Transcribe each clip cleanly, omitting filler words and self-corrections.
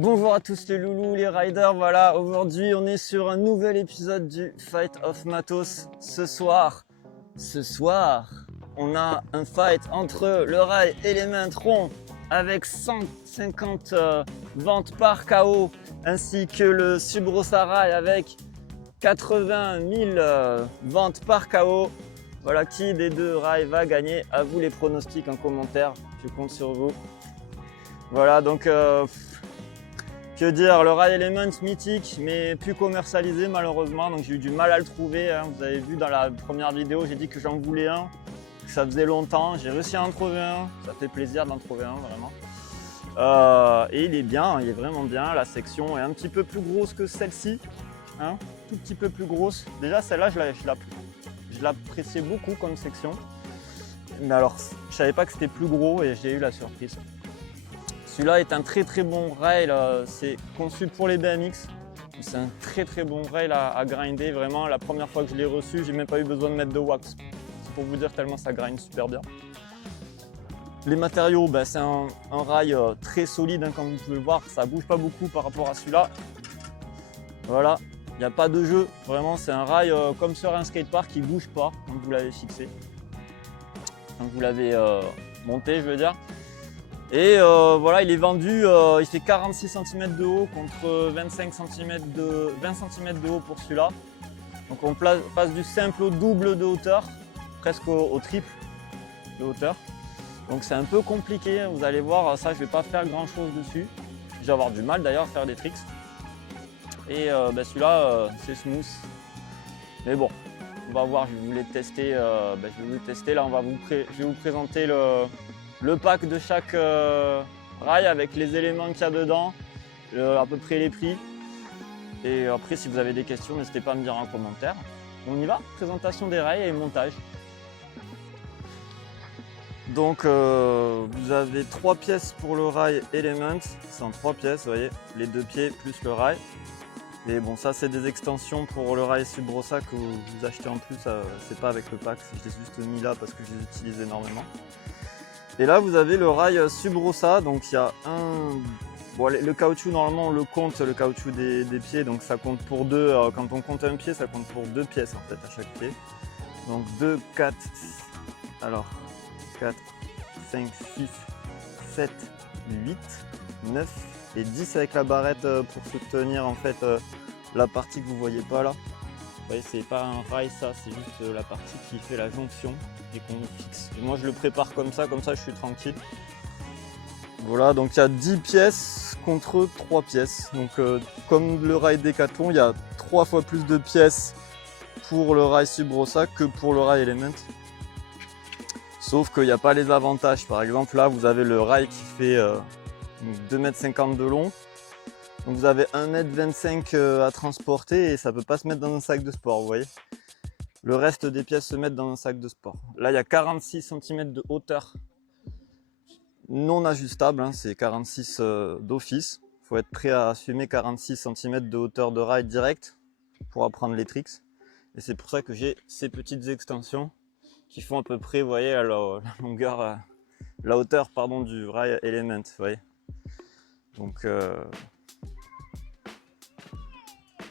Bonjour à tous les loulous, les riders, voilà, aujourd'hui on est sur un nouvel épisode du Fight of Matos. Ce soir, on a un fight entre le rail Element rond avec 150 ventes par KO ainsi que le Subrosa Rail avec 80 000 ventes par KO. Voilà, qui des deux rails va gagner? À vous les pronostics en commentaire, je compte sur vous. Voilà, donc que dire, le rail Element mythique mais plus commercialisé malheureusement, donc j'ai eu du mal à le trouver, hein. Vous avez vu dans la première vidéo, j'ai dit que j'en voulais un, que ça faisait longtemps, j'ai réussi à en trouver un, ça fait plaisir d'en trouver un vraiment. Et il est bien, il est vraiment bien, la section est un petit peu plus grosse que celle-ci, hein, tout petit peu plus grosse. Déjà celle-là je l'appréciais beaucoup comme section, mais alors je savais pas que c'était plus gros et j'ai eu la surprise. Celui-là est un très bon rail, c'est conçu pour les BMX. C'est un très bon rail à grinder, vraiment. La première fois que je l'ai reçu, j'ai même pas eu besoin de mettre de wax. C'est pour vous dire tellement ça grind super bien. Les matériaux, c'est un rail très solide, hein, comme vous pouvez le voir, ça bouge pas beaucoup par rapport à celui-là. Voilà, il n'y a pas de jeu, vraiment c'est un rail comme sur un skatepark qui bouge pas quand vous l'avez fixé. Quand vous l'avez monté, je veux dire. Et voilà, il est vendu, il fait 46 cm de haut contre 20 cm de haut pour celui-là. Donc on passe du simple au double de hauteur, presque au triple de hauteur. Donc c'est un peu compliqué, vous allez voir, ça je vais pas faire grand chose dessus. Je vais avoir du mal d'ailleurs à faire des tricks. Et celui-là c'est smooth. Mais bon, on va voir, je vais vous les tester. Là, je vais vous présenter le pack de chaque rail avec les éléments qu'il y a dedans, à peu près les prix. Et après, si vous avez des questions, n'hésitez pas à me dire en commentaire. On y va, présentation des rails et montage. Donc vous avez 3 pièces pour le rail Element, c'est en 3 pièces, vous voyez, les 2 pieds plus le rail. Et bon, ça c'est des extensions pour le rail Subrosa que vous achetez en plus, c'est pas avec le pack, je l'ai juste mis là parce que je les utilise énormément. Et là vous avez le rail Subrosa, donc il y a le caoutchouc normalement on le compte, le caoutchouc des pieds, donc ça compte pour 2, quand on compte un pied ça compte pour 2 pièces en fait à chaque pied. Donc 2, 4, alors 4, 5, 6, 7, 8, 9 et 10 avec la barrette pour soutenir en fait la partie que vous voyez pas là. Vous voyez, c'est pas un rail ça, c'est juste la partie qui fait la jonction et qu'on fixe. Et moi je le prépare comme ça je suis tranquille. Voilà, donc il y a 10 pièces contre 3 pièces. Donc comme le rail Decathlon, il y a 3 fois plus de pièces pour le rail Subrosa que pour le rail Element. Sauf qu'il n'y a pas les avantages. Par exemple là vous avez le rail qui fait 2,50 m de long. Donc vous avez 1,25 m à transporter et ça ne peut pas se mettre dans un sac de sport, vous voyez. Le reste des pièces se mettent dans un sac de sport. Là il y a 46 cm de hauteur non ajustable, hein, c'est 46 d'office. Il faut être prêt à assumer 46 cm de hauteur de rail direct pour apprendre les tricks. Et c'est pour ça que j'ai ces petites extensions qui font à peu près, vous voyez, la hauteur pardon, du rail Element, vous voyez. Donc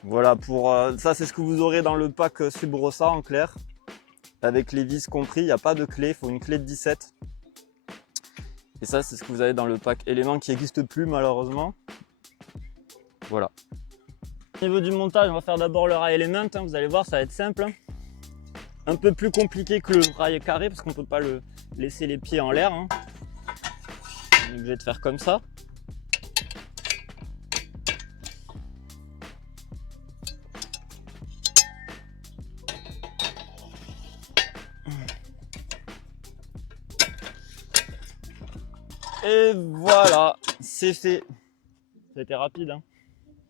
voilà, pour ça c'est ce que vous aurez dans le pack Subrosa en clair, avec les vis compris, il n'y a pas de clé, il faut une clé de 17. Et ça c'est ce que vous avez dans le pack Element qui n'existe plus malheureusement. Voilà. Au niveau du montage, on va faire d'abord le rail Element, hein, vous allez voir ça va être simple. Hein. Un peu plus compliqué que le rail carré parce qu'on ne peut pas le laisser les pieds en l'air. Hein. On est obligé de faire comme ça. Et voilà, c'est fait. Ça a été rapide. Hein.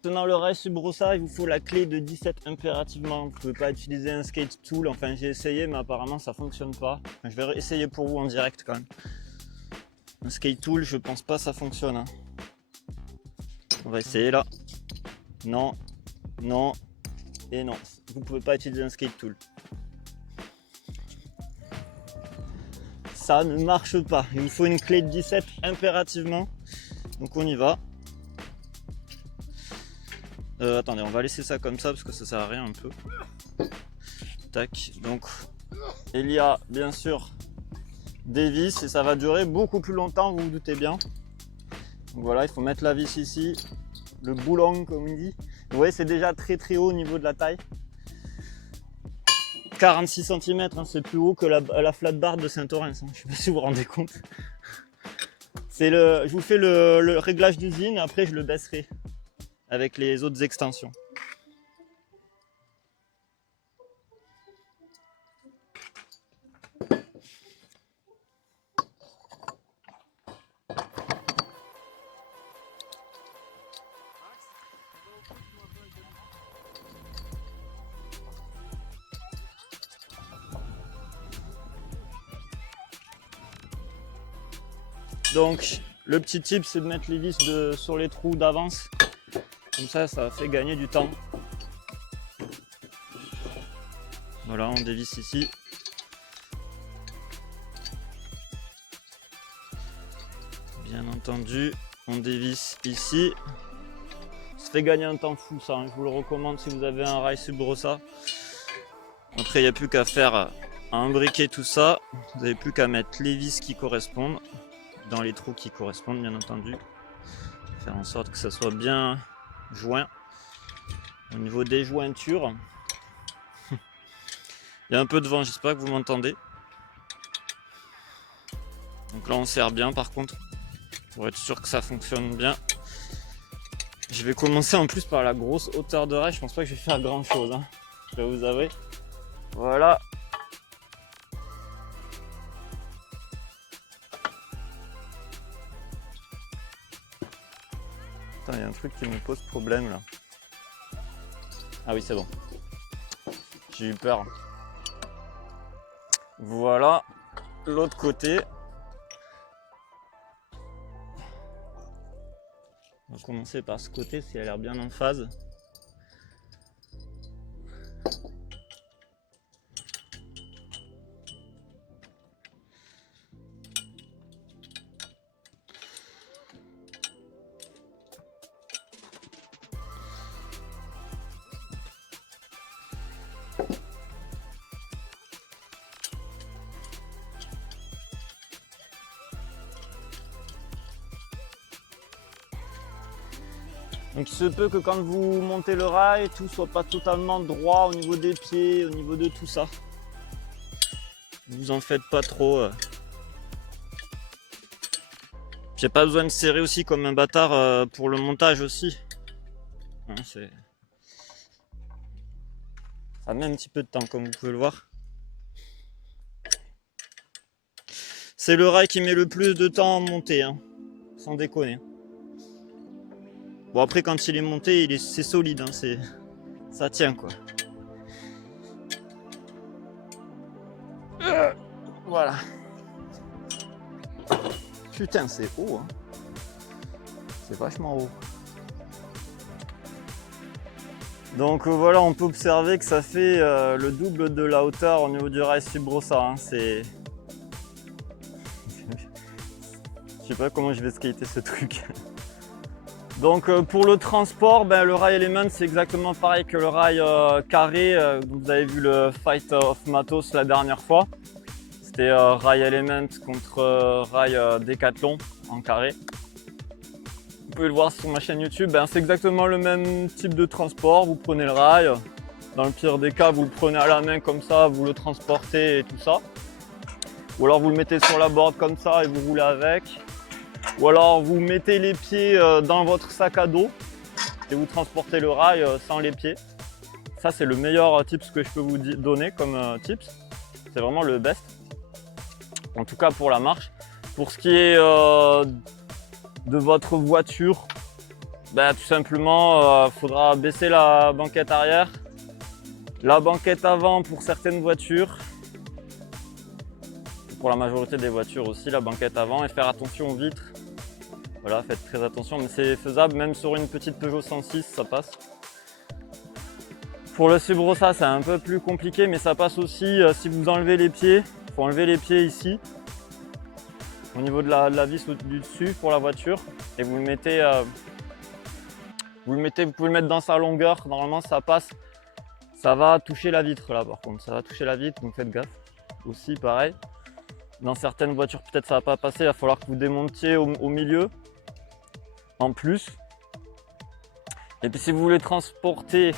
Maintenant le rail Subrosa, il vous faut la clé de 17 impérativement. Vous ne pouvez pas utiliser un skate tool. Enfin j'ai essayé mais apparemment ça ne fonctionne pas. Enfin, je vais essayer pour vous en direct quand même. Un skate tool, je pense pas ça fonctionne. Hein. On va essayer là. Non, non et non. Vous ne pouvez pas utiliser un skate tool. Ça ne marche pas. Il vous faut une clé de 17 impérativement. Donc on y va. Attendez, on va laisser ça comme ça parce que ça sert à rien un peu. Tac, donc il y a bien sûr des vis et ça va durer beaucoup plus longtemps, vous vous doutez bien. Donc voilà, il faut mettre la vis ici, le boulon comme on dit. Vous voyez, c'est déjà très haut au niveau de la taille. 46 cm, hein, c'est plus haut que la flat bar de Saint-Orens, hein. Je ne sais pas si vous vous rendez compte. Je vous fais le réglage d'usine, après je le baisserai avec les autres extensions. Donc le petit tip, c'est de mettre les vis sur les trous d'avance. Comme ça fait gagner du temps. Voilà, on dévisse ici. Bien entendu, on dévisse ici. Ça fait gagner un temps fou ça, hein. Je vous le recommande si vous avez un rail Subrosa. Après, il n'y a plus qu'à faire imbriquer tout ça. Vous n'avez plus qu'à mettre les vis qui correspondent, dans les trous qui correspondent bien entendu. Faire en sorte que ça soit bien joint. Au niveau des jointures, il y a un peu de vent, j'espère que vous m'entendez. Donc là on serre bien par contre, pour être sûr que ça fonctionne bien. Je vais commencer en plus par la grosse hauteur de rail, je pense pas que je vais faire grand chose, hein. Je vais vous avouer. Voilà. Attends, il y a un truc qui me pose problème là. Ah oui, c'est bon. J'ai eu peur. Voilà, l'autre côté. On va commencer par ce côté, s'il a l'air bien en phase. Donc il se peut que quand vous montez le rail, tout soit pas totalement droit au niveau des pieds, au niveau de tout ça. Vous en faites pas trop. J'ai pas besoin de serrer aussi comme un bâtard pour le montage aussi. Hein, ça met un petit peu de temps comme vous pouvez le voir. C'est le rail qui met le plus de temps à monter, hein, sans déconner. Bon après quand il est monté, c'est solide, hein, ça tient quoi. Voilà. Putain c'est haut, hein. C'est vachement haut. Donc voilà, on peut observer que ça fait le double de la hauteur au niveau du rail Subrosa, hein. Je sais pas comment je vais skater ce truc. Donc pour le transport, le rail Element c'est exactement pareil que le rail carré. Vous avez vu le Fight of Matos la dernière fois. C'était rail Element contre rail Decathlon en carré. Vous pouvez le voir sur ma chaîne YouTube. C'est exactement le même type de transport. Vous prenez le rail. Dans le pire des cas, vous le prenez à la main comme ça, vous le transportez et tout ça. Ou alors vous le mettez sur la board comme ça et vous roulez avec. Ou alors vous mettez les pieds dans votre sac à dos et vous transportez le rail sans les pieds. Ça c'est le meilleur tips que je peux vous donner comme tips. C'est vraiment le best. En tout cas pour la marche. Pour ce qui est de votre voiture, tout simplement faudra baisser la banquette arrière. La banquette avant pour certaines voitures. Pour la majorité des voitures aussi, la banquette avant, et faire attention aux vitres. Voilà, faites très attention, mais c'est faisable, même sur une petite Peugeot 106, ça passe. Pour le Subrosa, c'est un peu plus compliqué, mais ça passe aussi si vous enlevez les pieds. Il faut enlever les pieds ici, au niveau de la vis du dessus pour la voiture, et vous le mettez Vous le mettez, vous pouvez le mettre dans sa longueur, normalement ça passe. Ça va toucher la vitre là par contre, ça va toucher la vitre, donc faites gaffe. Aussi pareil, dans certaines voitures peut-être ça va pas passer, il va falloir que vous démontiez au milieu en plus. Et puis si vous voulez transporter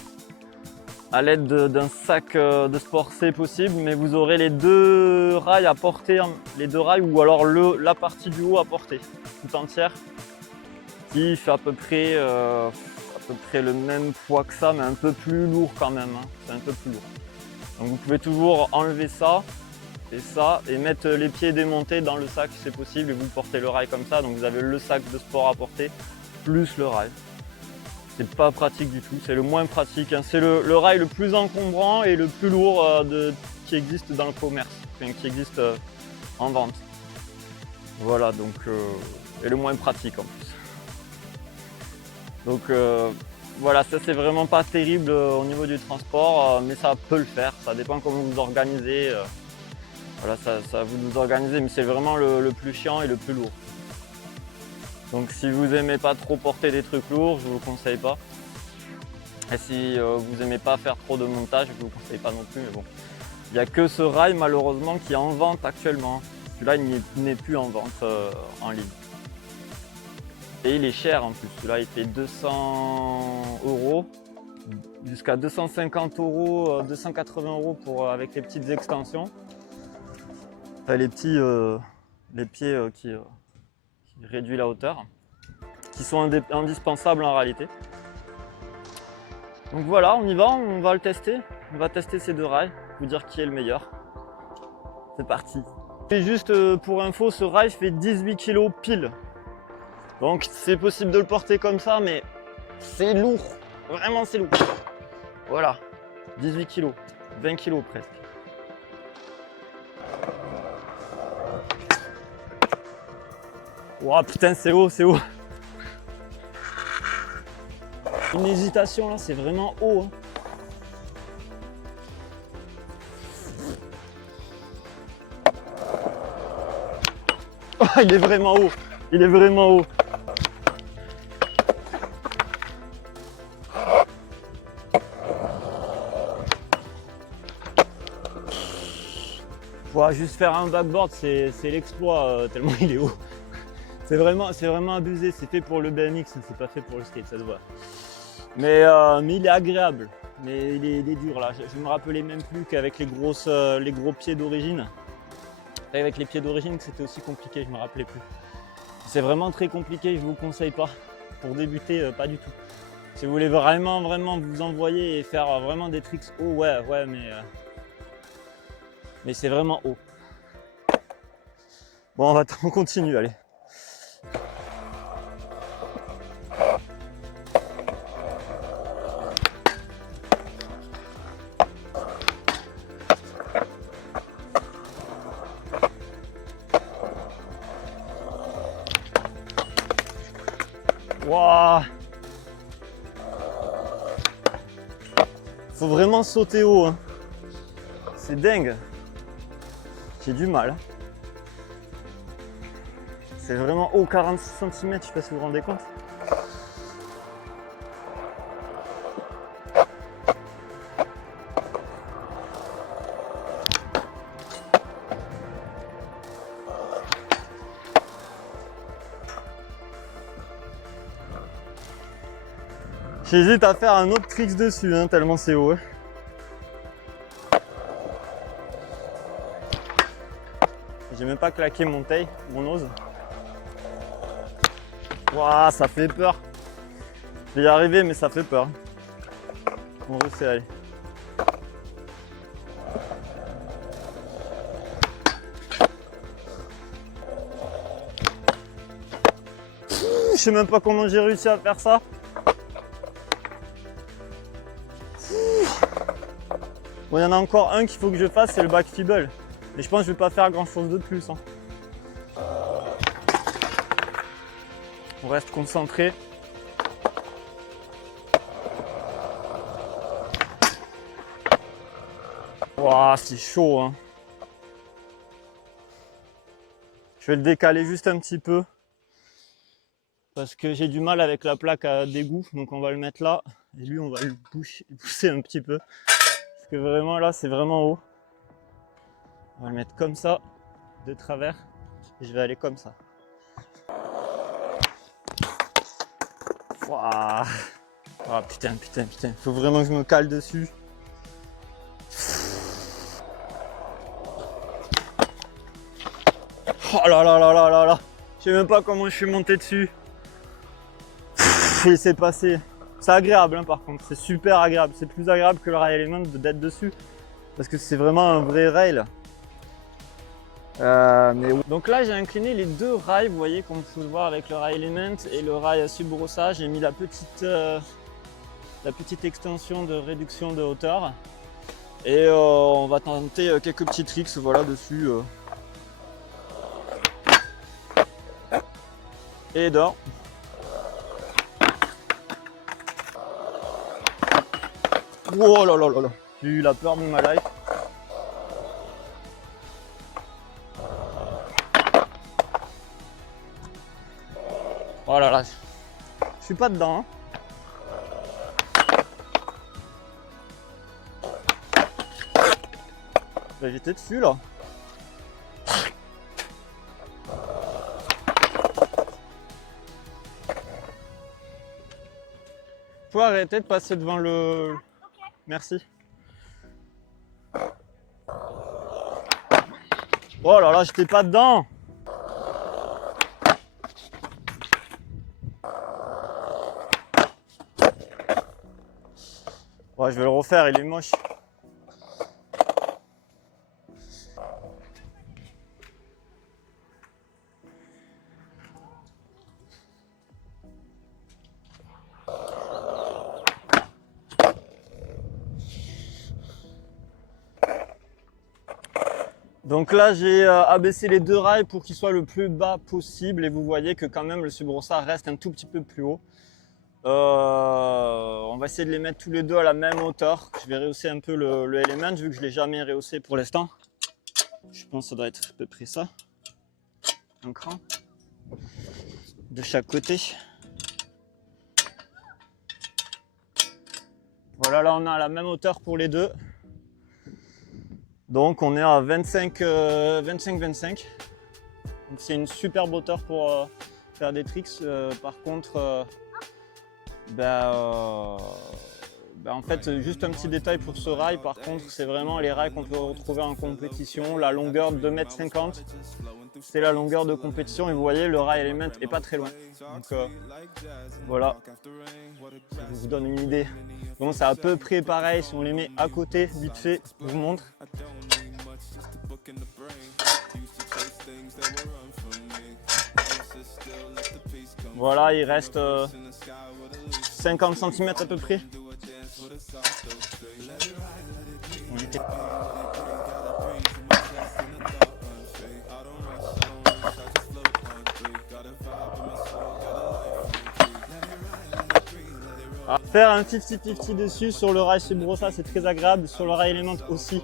à l'aide d'un sac de sport, c'est possible, mais vous aurez les deux rails à porter, les deux rails ou alors la partie du haut à porter tout entière, qui fait à peu près le même poids que ça, mais un peu plus lourd quand même, hein. C'est un peu plus lourd. Donc vous pouvez toujours enlever ça et mettre les pieds démontés dans le sac, c'est possible, et vous portez le rail comme ça, donc vous avez le sac de sport à porter plus le rail. C'est pas pratique du tout, c'est le moins pratique, hein. C'est le rail le plus encombrant et le plus lourd qui existe dans le commerce, enfin, qui existe en vente. Voilà, donc et le moins pratique en plus. Donc voilà, ça c'est vraiment pas terrible au niveau du transport, mais ça peut le faire, ça dépend comment vous organisez. Voilà, ça vous nous organisez, mais c'est vraiment le plus chiant et le plus lourd. Donc si vous aimez pas trop porter des trucs lourds, je vous le conseille pas. Et si vous aimez pas faire trop de montage, je vous le conseille pas non plus, mais bon. Il n'y a que ce rail malheureusement qui est en vente actuellement. Celui-là il n'est plus en vente en ligne. Et il est cher en plus, celui-là il fait 200 € jusqu'à 250 €, 280 € avec les petites extensions. Enfin, les pieds qui réduisent la hauteur, qui sont indispensables en réalité. Donc voilà, on y va, on va le tester. On va tester ces deux rails, vous dire qui est le meilleur. C'est parti. Et juste pour info, ce rail fait 18 kg pile. Donc c'est possible de le porter comme ça, mais c'est lourd. Vraiment c'est lourd. Voilà, 18 kg, 20 kg presque. Ouah putain, c'est haut, c'est haut. Une hésitation là, c'est vraiment haut, hein. Oh, il est vraiment haut, il est vraiment haut. Pouvoir juste faire un backboard, c'est l'exploit tellement il est haut. C'est vraiment abusé, c'est fait pour le BMX, c'est pas fait pour le skate, ça se voit. Mais il est agréable, mais il est dur là. Je me rappelais même plus qu'avec les gros pieds d'origine. Avec les pieds d'origine, c'était aussi compliqué, je me rappelais plus. C'est vraiment très compliqué, je vous conseille pas. Pour débuter, pas du tout. Si vous voulez vraiment vous envoyer et faire vraiment des tricks hauts, ouais, mais c'est vraiment haut. Bon, on continue, allez. Waouh! Faut vraiment sauter haut, hein. C'est dingue. J'ai du mal. C'est vraiment haut, 46 cm, je sais pas si vous vous rendez compte. J'hésite à faire un autre trick dessus, hein, tellement c'est haut. Hein. J'ai même pas claqué mon nose. Waouh, ça fait peur. Je vais y arriver, mais ça fait peur. On va essayer, allez. Je sais même pas comment j'ai réussi à faire ça. Bon, il y en a encore un qu'il faut que je fasse, c'est le back fibble. Mais je pense que je vais pas faire grand chose de plus. Hein. On reste concentré. Waouh, c'est chaud. Hein. Je vais le décaler juste un petit peu. parce que j'ai du mal avec la plaque à d'égout, donc on va le mettre là, et lui on va le pousser un petit peu, parce que vraiment là c'est vraiment haut. On va le mettre comme ça, de travers, et je vais aller comme ça. Wouah. Oh putain, faut vraiment que je me cale dessus. Oh là là là là là là. Je sais même pas comment je suis monté dessus. Il s'est passé. C'est agréable hein, par contre, c'est super agréable. C'est plus agréable que le rail element d'être dessus. Parce que c'est vraiment un vrai rail. Donc là j'ai incliné les deux rails, vous voyez comme vous pouvez le voir avec le rail element et le rail Subrosa. J'ai mis la petite extension de réduction de hauteur. Et on va tenter quelques petits tricks voilà, dessus. Et dehors. Oh là là là là. J'ai eu la peur de ma life. Oh là là. Je suis pas dedans. Hein. J'étais dessus là. Faut arrêter de passer devant le... Merci. Oh là là, j'étais pas dedans. Ouais, je vais le refaire, il est moche. Donc là j'ai abaissé les deux rails pour qu'ils soient le plus bas possible et vous voyez que quand même le Subrosa reste un tout petit peu plus haut. On va essayer de les mettre tous les deux à la même hauteur. Je vais rehausser un peu le element vu que je ne l'ai jamais rehaussé pour l'instant. Je pense que ça doit être à peu près ça. Un cran. De chaque côté. Voilà, là on a la même hauteur pour les deux. Donc on est à 25-25. C'est une superbe hauteur pour faire des tricks. Par contre, en fait, juste un petit détail pour ce rail, par contre, c'est vraiment les rails qu'on peut retrouver en compétition. La longueur de 2,50 m, c'est la longueur de compétition. Et vous voyez, le rail element est pas très loin. Donc voilà, ça vous donne une idée. Bon, c'est à peu près pareil si on les met à côté, vite fait, je vous montre. Voilà, il reste 50 cm à peu près. Faire un 50-50 dessus sur le rail Subrosa, c'est très agréable, sur le rail element aussi,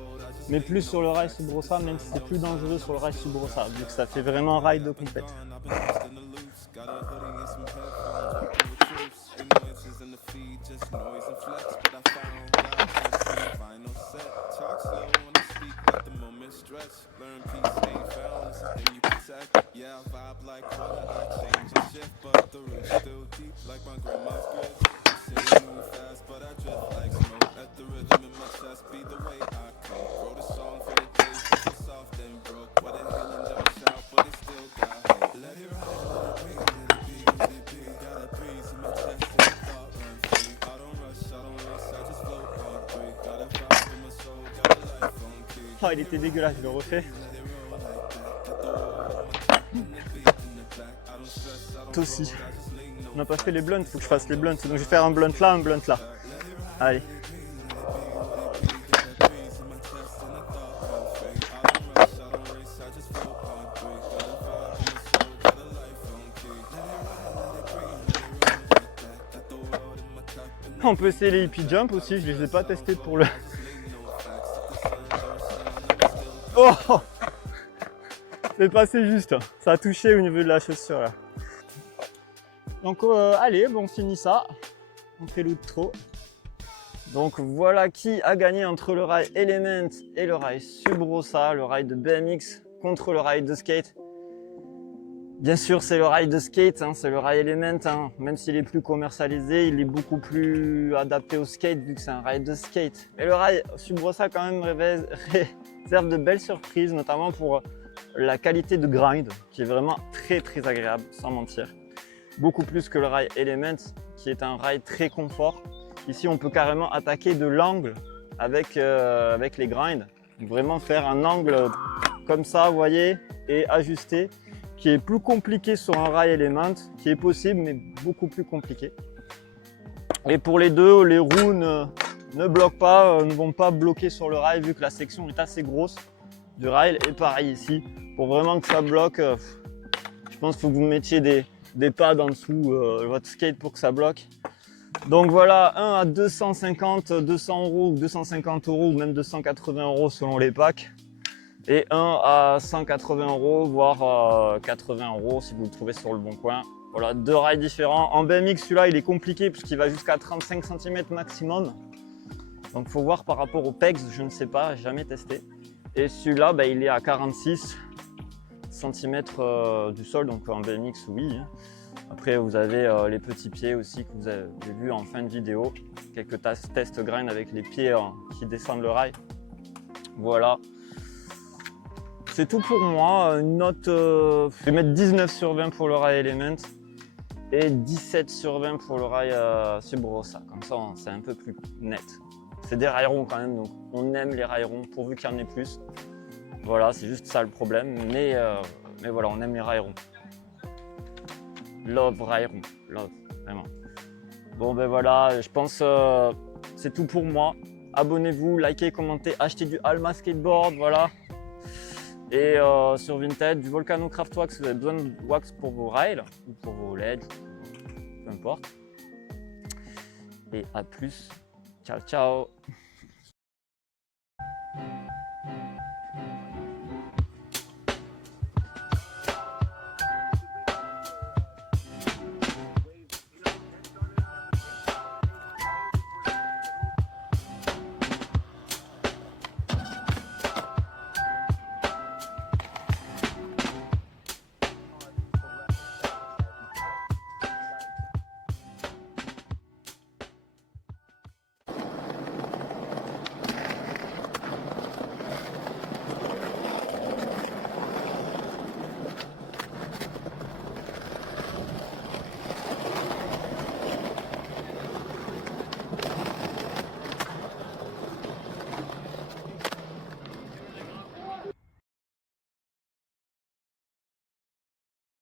mais plus sur le rail Subrosa, même si c'est plus dangereux sur le rail Subrosa, vu que ça fait vraiment rail de compète. Oh, il était dégueulasse, je le refais. Toi aussi. On n'a pas fait les blunts, il faut que je fasse les blunts. Donc je vais faire un blunt là, un blunt là. Allez. On peut essayer les hippie jump aussi, je les ai pas testés pour le... Oh! C'est passé juste, ça a touché au niveau de la chaussure là. Donc allez, bon, on finit ça. On fait l'outro. Donc voilà qui a gagné entre le rail Element et le rail Subrosa, le rail de BMX contre le rail de skate. Bien sûr, c'est le rail de skate, hein, c'est le rail Element, hein. Même s'il est plus commercialisé, il est beaucoup plus adapté au skate vu que c'est un rail de skate. Et le rail Subrosa quand même réserve de belles surprises, notamment pour la qualité de grind qui est vraiment très agréable, sans mentir. Beaucoup plus que le rail Element qui est un rail très confort. Ici, on peut carrément attaquer de l'angle avec les grinds. Vraiment faire un angle comme ça, vous voyez, et ajuster, qui est plus compliqué sur un rail Element, qui est possible, mais beaucoup plus compliqué. Et pour les deux, les roues ne bloquent pas, ne vont pas bloquer sur le rail, vu que la section est assez grosse du rail. Et pareil ici, pour vraiment que ça bloque, je pense qu'il faut que vous mettiez des pads en dessous votre skate pour que ça bloque. Donc voilà, un à 250, 200 euros ou 250 euros ou même 280 euros selon les packs. Et un à 180 euros, voire 80 euros si vous le trouvez sur le bon coin. Voilà, deux rails différents. En BMX, celui-là, il est compliqué puisqu'il va jusqu'à 35 cm maximum. Donc il faut voir par rapport au pegs, je ne sais pas, jamais testé. Et celui-là, bah, il est à 46 cm du sol, donc en BMX, oui. Après, vous avez les petits pieds aussi que vous avez vu en fin de vidéo. Quelques tests grind avec les pieds qui descendent le rail. Voilà. C'est tout pour moi. Une note, je vais mettre 19 sur 20 pour le rail Element et 17 sur 20 pour le rail Subrosa. Comme ça, c'est un peu plus net. C'est des rails ronds quand même, donc on aime les rails ronds pourvu qu'il y en ait plus. Voilà, c'est juste ça le problème. Mais voilà, on aime les rails ronds. Love rail rond, love, vraiment. Bon ben voilà, je pense c'est tout pour moi. Abonnez-vous, likez, commentez, achetez du Alma Skateboard, voilà. Et sur Vinted, du Volcano Craft Wax, vous avez besoin de wax pour vos rails ou pour vos LED, peu importe. Et à plus, ciao ciao.